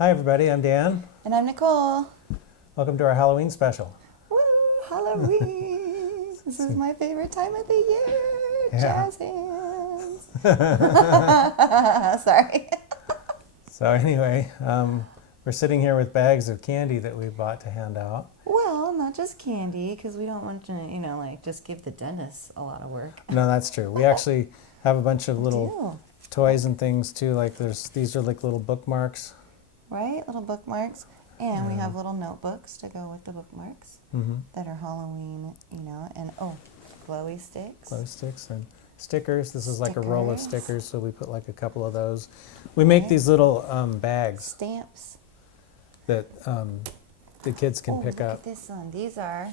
Hi everybody, I'm Dan. And I'm Nichole. Welcome to our Halloween special. Woo, Halloween. This is my favorite time of the year. Yeah. Jazz hands. Sorry. So anyway, we're sitting here with bags of candy that we bought to hand out. Well, not just candy, because we don't want to, just give the dentist a lot of work. No, that's true. We actually have a bunch of little toys and things too. Like these are like little bookmarks. Right? Little bookmarks. And we have little notebooks to go with the bookmarks that are Halloween, and glowy sticks. Glow sticks and stickers. This is like a roll of stickers, so we put like a couple of those. We make these little bags. Stamps. That the kids can pick look up. At this one. These are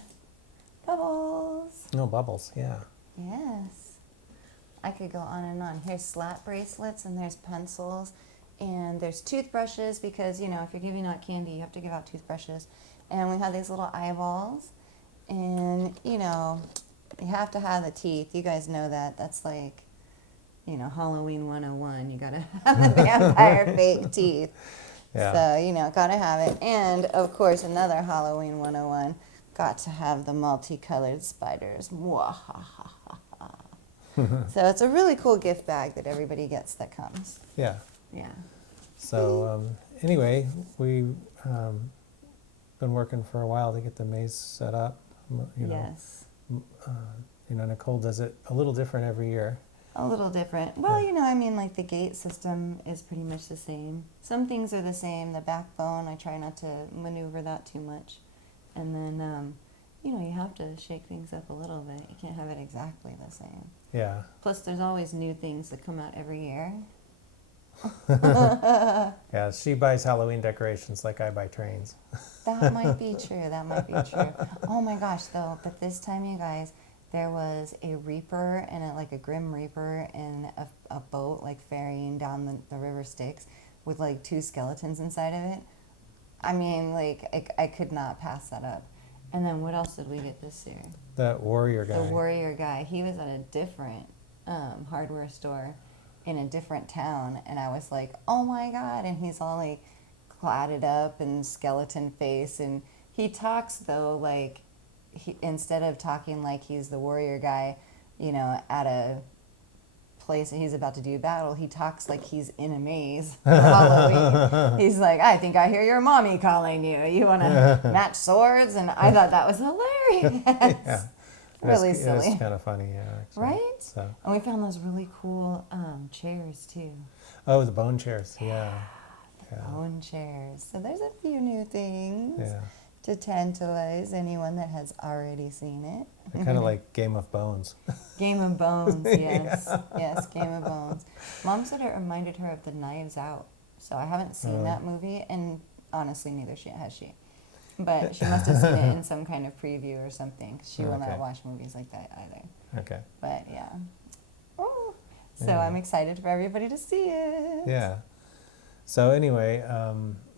bubbles. No, bubbles, yeah. Yes. I could go on and on. Here's slap bracelets, and there's pencils, and there's toothbrushes because, if you're giving out candy, you have to give out toothbrushes. And we have these little eyeballs, and, you have to have the teeth. You guys know that. That's like, Halloween 101. You got to have the vampire fake teeth. Yeah. So, got to have it. And, of course, another Halloween 101, got to have the multicolored spiders. So it's a really cool gift bag that everybody gets that comes. Yeah. Yeah. So anyway, we've been working for a while to get the maze set up. Yes. Nichole does it a little different every year. A little different. Well, like the gate system is pretty much the same. Some things are the same. The backbone, I try not to maneuver that too much. And then, you have to shake things up a little bit. You can't have it exactly the same. Yeah. Plus, there's always new things that come out every year. Yeah, she buys Halloween decorations like I buy trains. That might be true. That might be true. Oh my gosh, though. But this time, you guys, there was a reaper and a grim reaper in a boat, ferrying down the river Styx with two skeletons inside of it. I mean, I could not pass that up. And then what else did we get this year? That warrior guy. The warrior guy. He was at a different hardware store in a different town, and I was like, oh my God. And he's all cladded up and skeleton face, and he talks though instead of talking like he's the warrior guy, at a place that he's about to do battle, he talks like he's in a maze for Halloween. He's like, I think I hear your mommy calling you. You want to match swords? And I thought that was hilarious. Yeah. Really silly. It's kind of funny, yeah. Actually. Right? So. And we found those really cool chairs too. Oh, the bone chairs, yeah. Bone chairs. So there's a few new things. Yeah. To tantalize anyone that has already seen it. They're kind of like Game of Bones. Game of Bones, yes. Yeah. Yes, Game of Bones. Mom said it reminded her of the Knives Out. So I haven't seen that movie, and honestly, neither has she. But she must have seen it in some kind of preview or something. She will not watch movies like that either. Okay. But yeah. Ooh. So I'm excited for everybody to see it. Yeah. So anyway,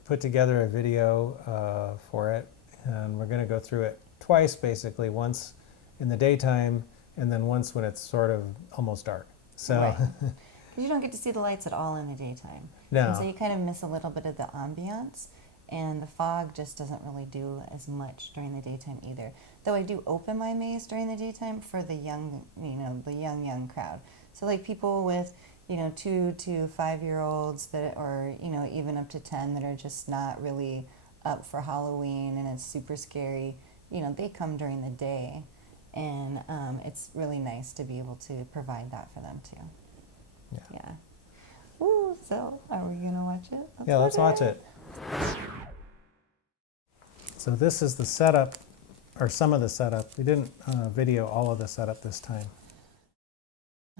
put together a video for it. And we're going to go through it twice, basically, once in the daytime and then once when it's sort of almost dark. So, because you don't get to see the lights at all in the daytime. No. And so you kind of miss a little bit of the ambiance, and the fog just doesn't really do as much during the daytime either. Though I do open my maze during the daytime for the young, the young crowd. So people with 2 to 5-year-olds that, or even up to 10 that are just not really up for Halloween and it's super scary, they come during the day, and it's really nice to be able to provide that for them too. Yeah. Ooh, so are we gonna watch it? Let's watch it. So this is the setup, or some of the setup. We didn't video all of the setup this time.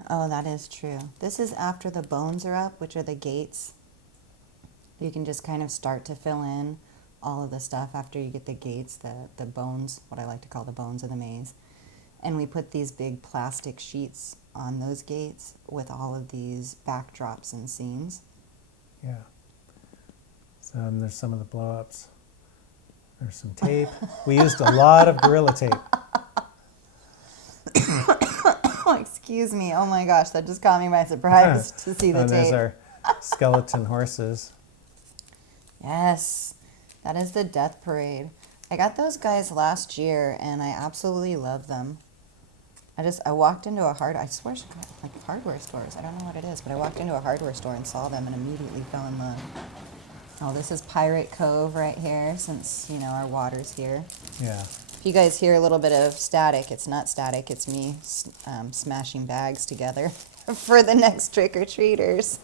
Oh, that is true. This is after the bones are up, which are the gates. You can just kind of start to fill in all of the stuff after you get the gates, the bones, what I like to call the bones of the maze. And we put these big plastic sheets on those gates with all of these backdrops and scenes. Yeah. So there's some of the blow-ups. There's some tape. We used a lot of Gorilla Tape. Excuse me. Oh my gosh, that just caught me by surprise to see the And tape. there's our skeleton horses. Yes, that is the Death Parade. I got those guys last year, and I absolutely love them. I walked into I swear, like hardware stores. I don't know what it is, but I walked into a hardware store and saw them and immediately fell in love. Oh, this is Pirate Cove right here, since, you know, our water's here. Yeah. If you guys hear a little bit of static, it's not static, it's me smashing bags together for the next trick-or-treaters.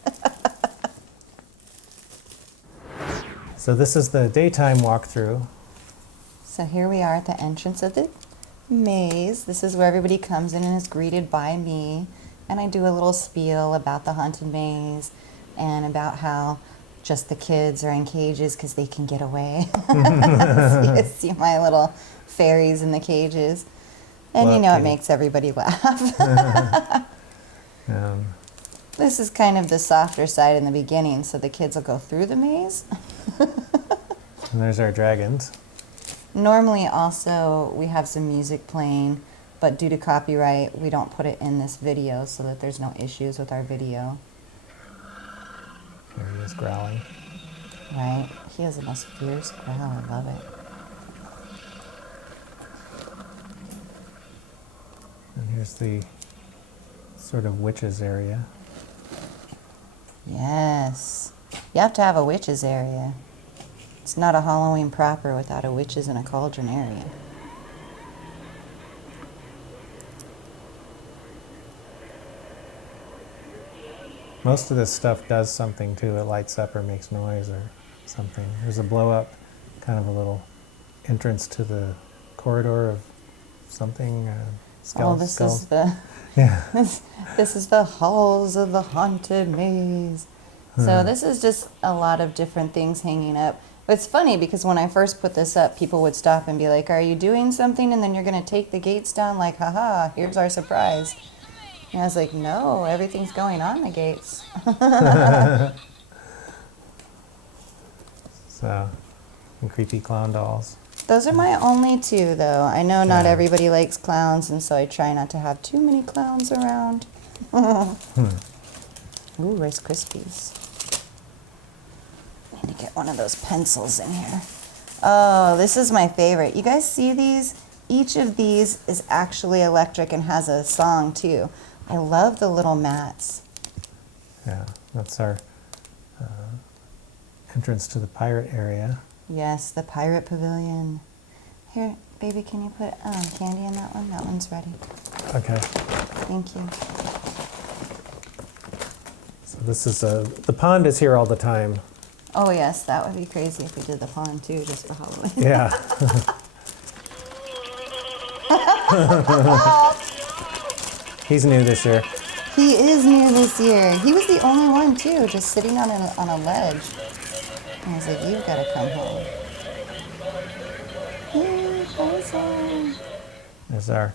So this is the daytime walkthrough. So here we are at the entrance of the maze. This is where everybody comes in and is greeted by me. And I do a little spiel about the haunted maze and about how just the kids are in cages because they can get away. So you see my little fairies in the cages. And you know, it makes everybody laugh. This is kind of the softer side in the beginning, so the kids will go through the maze. And there's our dragons. Normally also we have some music playing, but due to copyright we don't put it in this video so that there's no issues with our video. There he is growling. Right? He has the most fierce growl, I love it. And here's the sort of witches area. Yes. You have to have a witches area. It's not a Halloween proper without a witches and a cauldron area. Most of this stuff does something too. It lights up or makes noise or something. There's a blow up, kind of a little entrance to the corridor of something. Skulls. Oh, this is the Yeah. this is the halls of the haunted maze. So this is just a lot of different things hanging up. It's funny because when I first put this up, people would stop and be like, "Are you doing something? And then you're going to take the gates down? Like, haha, here's our surprise." And I was like, "No, everything's going on the gates." So, and creepy clown dolls. Those are my only two, though. I know not Yeah. everybody likes clowns, and so I try not to have too many clowns around. Ooh, Rice Krispies. Need to get one of those pencils in here. Oh, this is my favorite. You guys see these? Each of these is actually electric and has a song, too. I love the little mats. Yeah, that's our entrance to the pirate area. Yes, the pirate pavilion. Here, baby, can you put candy in that one? That one's ready. Okay. Thank you. So this is the pond is here all the time. Oh, yes, that would be crazy if we did the pond, too, just for Halloween. Yeah. He's new this year. He is new this year. He was the only one, too, just sitting on a ledge. And I was like, "You've got to come home." Hey, Tyson. There's our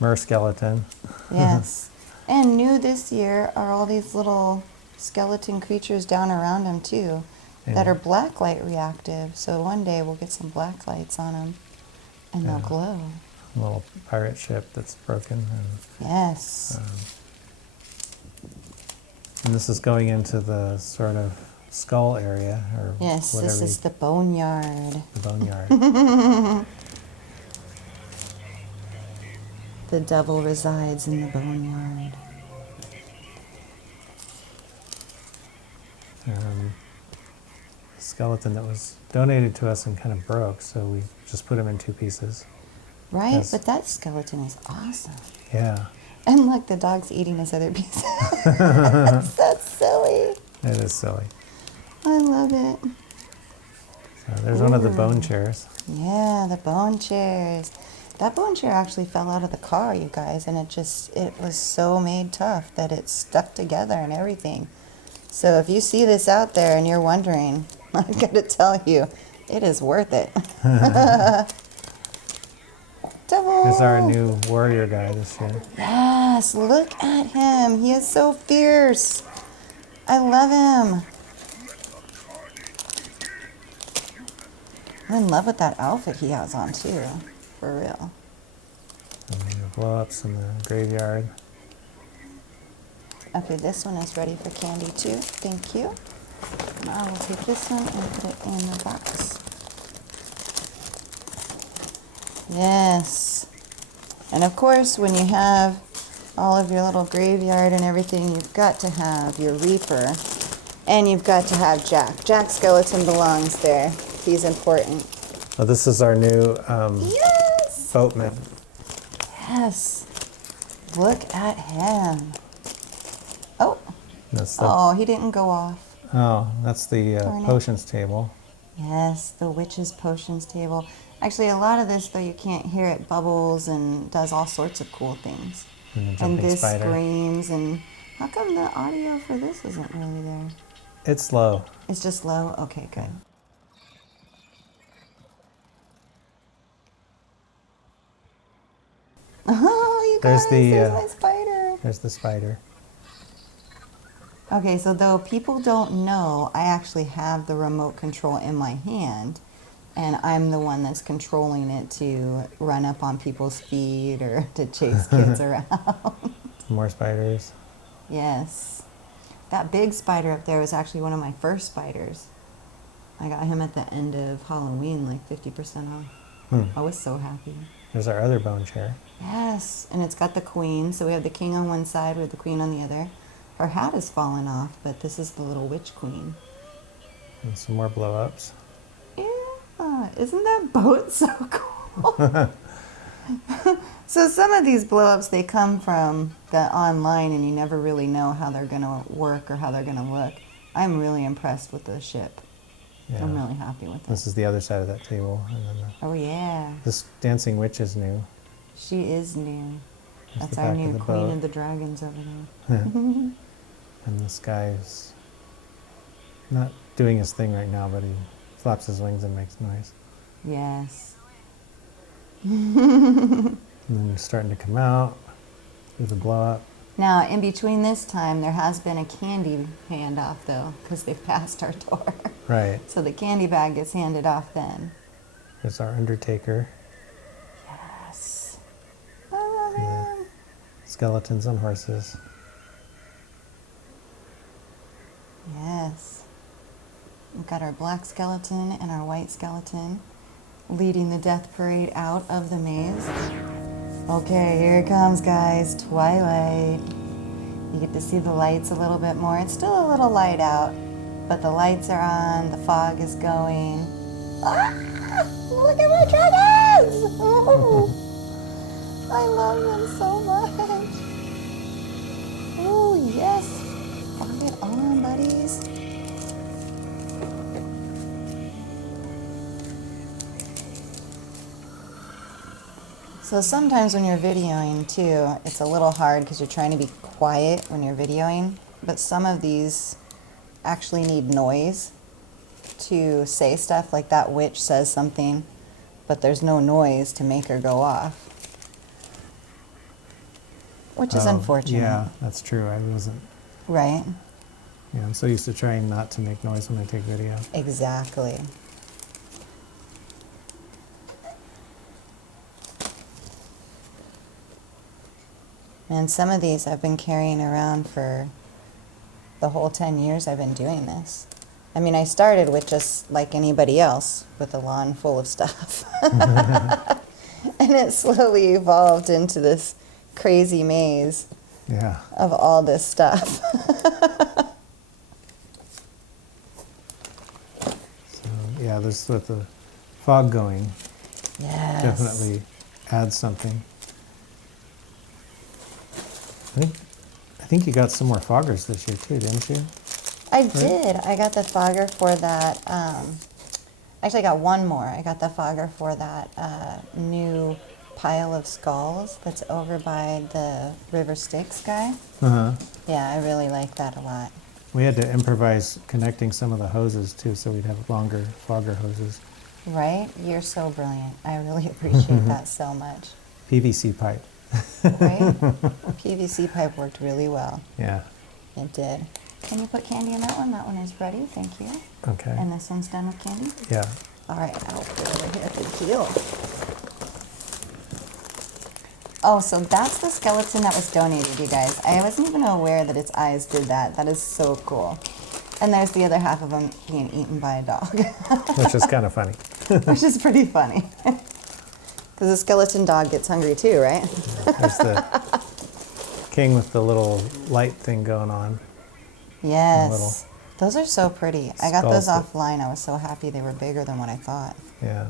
mer skeleton. Yes. And new this year are all these little skeleton creatures down around him, too, that Yeah. are blacklight reactive. So one day we'll get some black lights on them, and they'll Yeah. glow. A little pirate ship that's broken. Yes. And this is going into the sort of skull area, or Yes, whatever. this is the boneyard. The boneyard. The devil resides in the boneyard. Skeleton that was donated to us and kind of broke, so we just put him in two pieces. Right? Yes. But that skeleton is awesome. Yeah, And look, the dog's eating his other piece. That's silly. it is silly. I love it. So there's one of the bone chairs. Yeah, the bone chairs. That bone chair actually fell out of the car, you guys, and it was so made tough that it stuck together and everything. So if you see this out there and you're wondering, I gotta tell you, it is worth it. Devil! There's our new warrior guy this year. Yes, look at him. He is so fierce. I love him. I'm in love with that outfit he has on too, for real. And the blow-ups in the graveyard. Okay, this one is ready for candy too. Thank you. I will take this one and put it in the box. Yes. And of course, when you have all of your little graveyard and everything, you've got to have your Reaper. And you've got to have Jack. Jack's skeleton belongs there. He's important. Well, this is our new Yes! boatman. Yes. Look at him. Oh. That's the, Oh, he didn't go off. oh, that's the Darn it. potions table. Yes, the witch's potions table. Actually, a lot of this, though, you can't hear it, bubbles and does all sorts of cool things. And the And jumping this spider. screams, and how come the audio for this isn't really there? It's low. It's just low? Okay, good. Oh, you guys, there's my spider. There's the spider. Okay, so though people don't know, I actually have the remote control in my hand, and I'm the one that's controlling it to run up on people's feet or to chase kids around. More spiders. Yes. That big spider up there was actually one of my first spiders. I got him at the end of Halloween, like 50% off. I was so happy. There's our other bone chair. Yes, and it's got the queen. So we have the king on one side, we have the queen on the other. Her hat has fallen off, but this is the little witch queen. And some more blow-ups. Yeah, isn't that boat so cool? So some of these blow-ups, they come from the online, and you never really know how they're going to work or how they're going to look. I'm really impressed with the ship. Yeah. I'm really happy with it. This is the other side of that table. And then Oh, yeah. this dancing witch is new. She is new. There's That's the our back of new the queen boat. of the dragons over there. And this guy's not doing his thing right now, but he flaps his wings and makes noise. Yes. And then he's starting to come out. There's a blow up. Now, in between this time, there has been a candy handoff, though, because they've passed our door. Right. So the candy bag gets handed off then. There's our Undertaker. Yes. I love Yeah. him. Skeletons on horses. Yes. We've got our black skeleton and our white skeleton leading the death parade out of the maze. Okay, here it comes, guys. Twilight. You get to see the lights a little bit more. It's still a little light out, but the lights are on, the fog is going. Ah, look at my dragons! Oh, I love them so much. Oh, yes. Fog it on, buddies. So sometimes when you're videoing too, it's a little hard because you're trying to be quiet when you're videoing, but some of these actually need noise to say stuff, like that witch says something, but there's no noise to make her go off, which is unfortunate. Yeah, that's true. I wasn't. Right? Yeah, I'm so used to trying not to make noise when I take video. Exactly. And some of these I've been carrying around for the whole 10 years I've been doing this. I mean, I started with just like anybody else, with a lawn full of stuff. And it slowly evolved into this crazy maze Yeah. of all this stuff. So, yeah, this with the fog going Yes. definitely adds something. I think you got some more foggers this year too, didn't you? I did. I got the fogger for that. Actually, I got one more. I got the fogger for that new pile of skulls that's over by the River Styx guy. Uh-huh. Yeah, I really like that a lot. We had to improvise connecting some of the hoses too, so we'd have longer fogger hoses. Right? You're so brilliant. I really appreciate that so much. PVC pipe. Right? The PVC pipe worked really well. Yeah. It did. Can you put candy in that one? That one is ready. Thank you. Okay. And this one's done with candy? Yeah. All right, I'll put it over here. Thank you. Oh, so that's the skeleton that was donated, you guys. I wasn't even aware that its eyes did that. That is so cool. And there's the other half of him being eaten by a dog, Which is kind of funny. which is pretty funny. Because the skeleton dog gets hungry too, right? There's the king with the little light thing going on. Yes. Those are so pretty. I got those skulls offline. I was so happy they were bigger than what I thought. Yeah.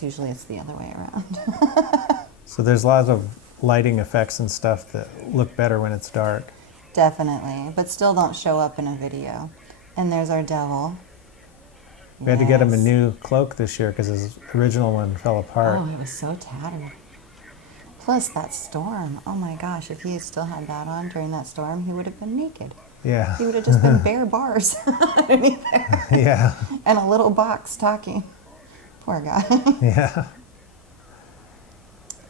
Usually it's the other way around. So there's lots of lighting effects and stuff that look better when it's dark. Definitely, but still don't show up in a video. And there's our devil. We had to get him a Yes. new cloak this year because his original one fell apart. Oh, it was so tattered. Plus that storm. Oh my gosh, if he had still had that on during that storm, he would have been naked. Yeah. He would have just been bare bars underneath there. Yeah. And a little box talking. Poor guy. Yeah.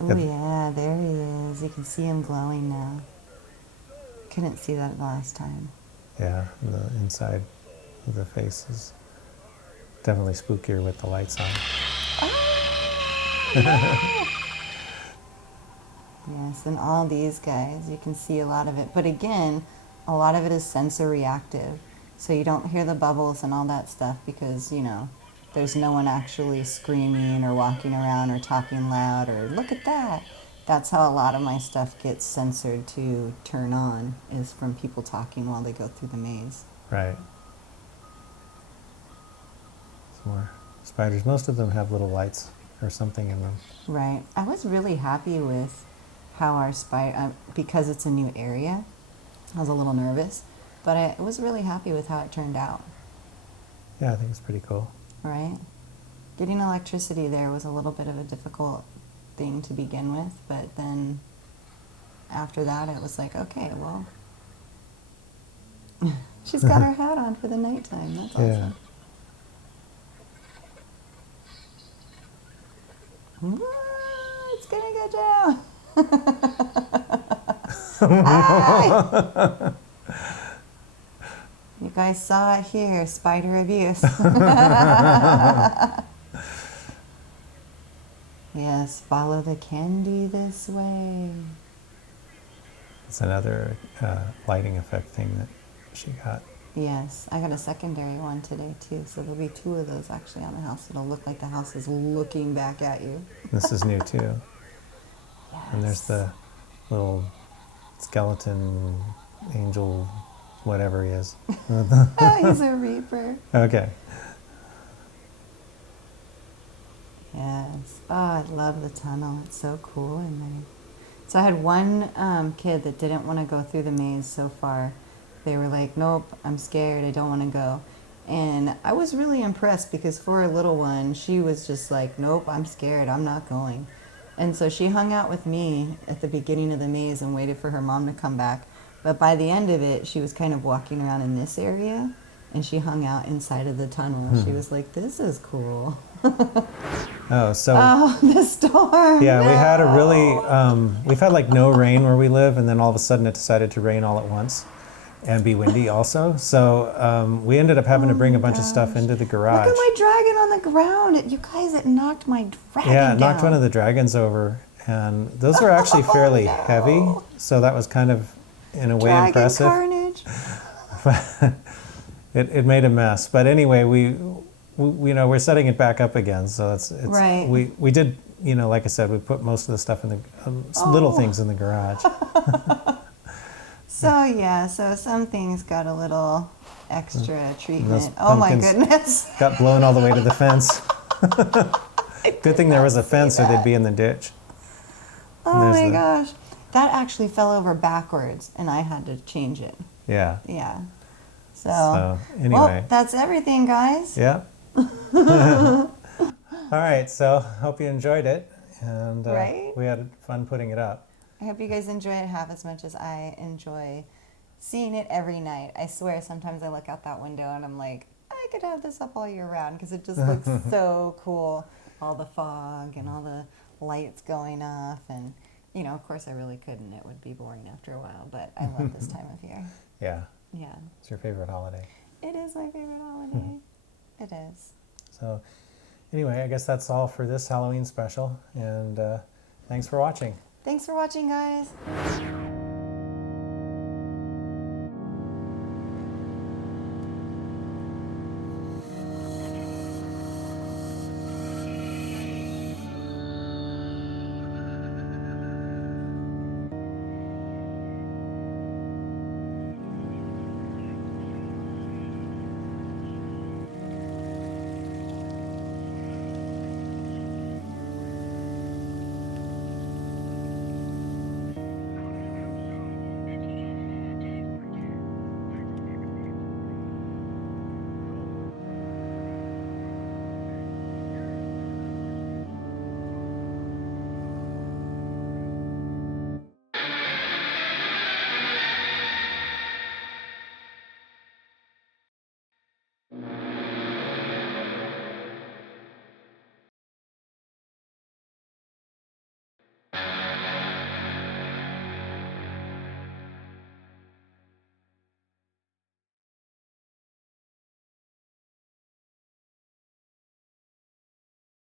Oh yeah, there he is. You can see him glowing now. Couldn't see that last time. Yeah. And the inside of the face is definitely spookier with the lights on. Yes, and all these guys, you can see a lot of it. But again, a lot of it is sensor reactive. So you don't hear the bubbles and all that stuff because, you know, there's no one actually screaming or walking around or talking loud or look at that. That's how a lot of my stuff gets censored to turn on, is from people talking while they go through the maze. Right. Some more spiders. Most of them have little lights or something in them. Right. I was really happy with how our spider, because it's a new area, I was a little nervous, but I was really happy with how it turned out. Yeah, I think it's pretty cool. Right? Getting electricity there was a little bit of a difficult thing to begin with, but then after that it was like, okay, well, she's got her hat on for the nighttime. That's awesome. Whoa, it's gonna go down. Hi. You guys saw it here, spider abuse. Yes, follow the candy this way. It's another lighting effect thing that she got. Yes, I got a secondary one today too, so there'll be 2 of those actually on the house. It'll look like the house is looking back at you. This is new too. Yes. And there's the little skeleton angel, whatever he is. He's a reaper. Okay. Yes. Oh, I love the tunnel. It's so cool in there. So I had one kid that didn't want to go through the maze so far. They were like, nope, I'm scared. I don't want to go. And I was really impressed because for a little one, she was just like, nope, I'm scared. I'm not going. And so she hung out with me at the beginning of the maze and waited for her mom to come back. But by the end of it, she was kind of walking around in this area, and she hung out inside of the tunnel. She was like, this is cool. Oh, so Oh, the storm. yeah, we had a No. really, we've had like no rain where we live, and then all of a sudden it decided to rain all at once and be windy also. So we ended up having to bring a bunch of stuff into the garage. Look at my dragon on the ground. You guys, it knocked my dragon Yeah, it knocked down. one of the dragons over, and those are actually fairly no. heavy, so that was kind of, in a way, Dragon impressive. carnage. It made a mess, but anyway, we you know, we're setting it back up again, so it's Right. we did, you know, like I said, we put most of the stuff in the some little Oh. things in the garage. So yeah, so some things got a little extra treatment. Oh my pumpkins goodness. Got blown all the way to the fence. Good thing there was a fence, or they'd be in the ditch. Oh there's my the- gosh. That actually fell over backwards and I had to change it. Yeah. Yeah. So, So anyway, well, that's everything, guys. yeah. All right, so hope you enjoyed it, and Right? we had fun putting it up. I hope you guys enjoy it half as much as I enjoy seeing it every night. I swear, sometimes I look out that window and I'm like, I could have this up all year round because it just looks so cool. All the fog and all the lights going off, and you know, of course, I really couldn't. It would be boring after a while, but I love this time of year. Yeah, Yeah, it's your favorite holiday. it is my favorite holiday. It is. So anyway, I guess that's all for this Halloween special, and thanks for watching. Thanks for watching, guys.